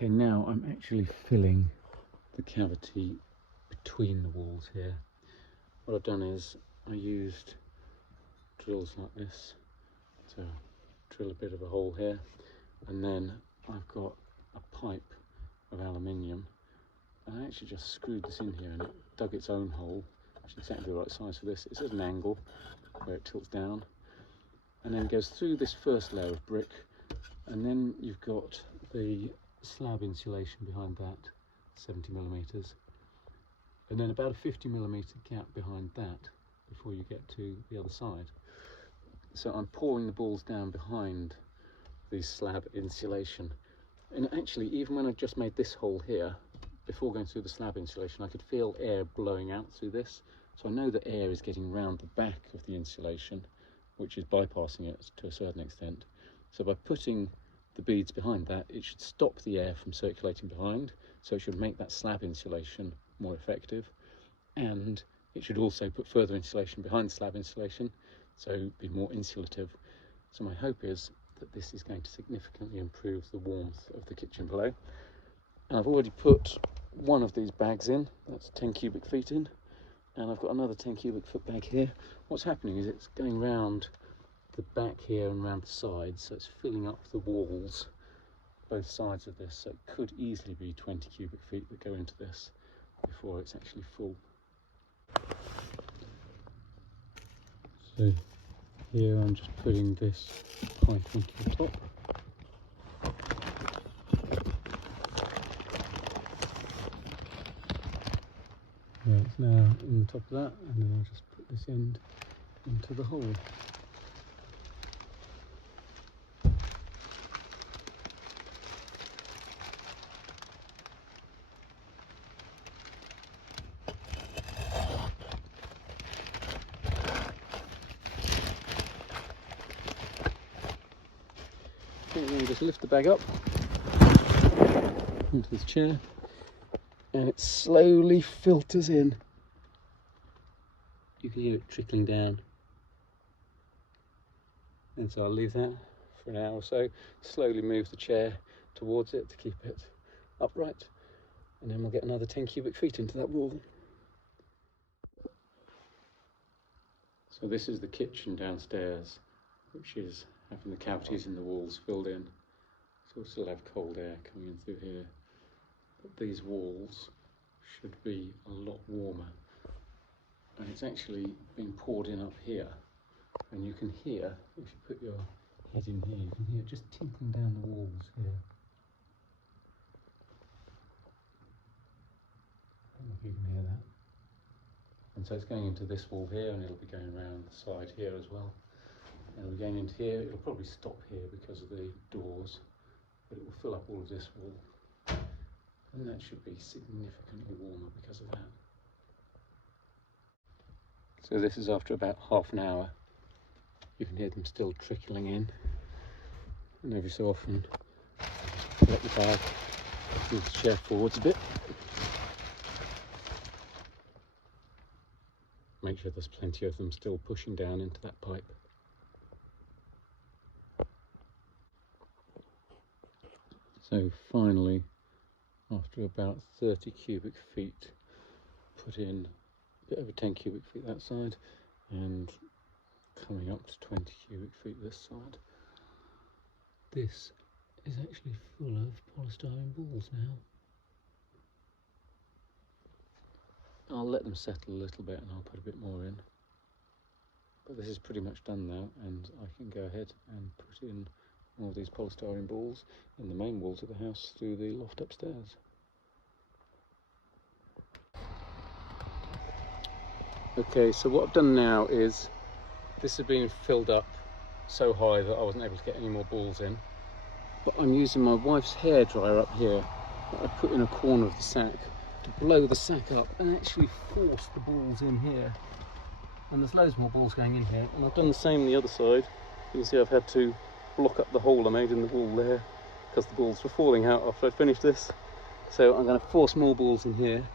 Okay, now I'm actually filling the cavity between the walls here. What I've done is I used drills like this to drill a bit of a hole here, and then I've got a pipe of aluminium, and I actually just screwed this in here and it dug its own hole, which is exactly the right size for this. It's at an angle where it tilts down, and then it goes through this first layer of brick, and then you've got the slab insulation behind that, 70mm, and then about a 50mm gap behind that before you get to the other side. So I'm pouring the balls down behind the slab insulation, and actually even when I've just made this hole here, before going through the slab insulation, I could feel air blowing out through this, so I know that air is getting round the back of the insulation, which is bypassing it to a certain extent. So by putting the beads behind that, it should stop the air from circulating behind, so it should make that slab insulation more effective, and it should also put further insulation behind the slab insulation, so be more insulative. So my hope is that this is going to significantly improve the warmth of the kitchen below. And I've already put one of these bags in, that's 10 cubic feet in, and I've got another 10 cubic foot bag here. What's happening is it's going round the back here and round the sides, so it's filling up the walls, both sides of this, so it could easily be 20 cubic feet that go into this before it's actually full. So here I'm just putting this pipe onto the top. Yeah, it's now in the top of that, and then I'll just put this end into the hole. And then just lift the bag up into this chair, and it slowly filters in. You can hear it trickling down, and so I'll leave that for an hour or so, slowly move the chair towards it to keep it upright, and then we'll get another 10 cubic feet into that wall. So this is the kitchen downstairs, which is having the cavities in the walls filled in, so we'll still have cold air coming in through here, but these walls should be a lot warmer. And it's actually been poured in up here, and you can hear, if you put your head in here, you can hear it just tinkling down the walls here. I don't know if you can hear that. And so it's going into this wall here, and it'll be going around the side here as well. And it'll be going into here. It'll probably stop here because of the doors, but it will fill up all of this wall. And that should be significantly warmer because of that. So this is after about half an hour. You can hear them still trickling in, and every so often just pull up the bag, move the chair forwards a bit, make sure there's plenty of them still pushing down into that pipe. So finally, after about 30 cubic feet, put in a bit over 10 cubic feet that side, and coming up to 20 cubic feet this side. This is actually full of polystyrene balls now. I'll let them settle a little bit and I'll put a bit more in. But this is pretty much done now, and I can go ahead and put in more of these polystyrene balls in the main walls of the house through the loft upstairs. Okay, so what I've done now is, this has been filled up so high that I wasn't able to get any more balls in. But I'm using my wife's hairdryer up here that I put in a corner of the sack to blow the sack up and actually force the balls in here. And there's loads more balls going in here, and I've done the same on the other side. You can see I've had to block up the hole I made in the wall there because the balls were falling out after I'd finished this. So I'm going to force more balls in here,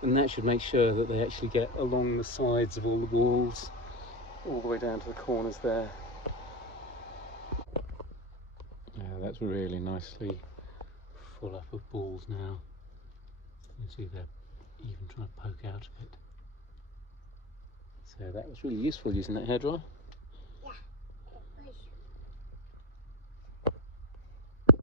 and that should make sure that they actually get along the sides of all the walls, all the way down to the corners there. Yeah, that's really nicely full up of balls now. You can see they're even trying to poke out a bit. So that was really useful using that hairdryer.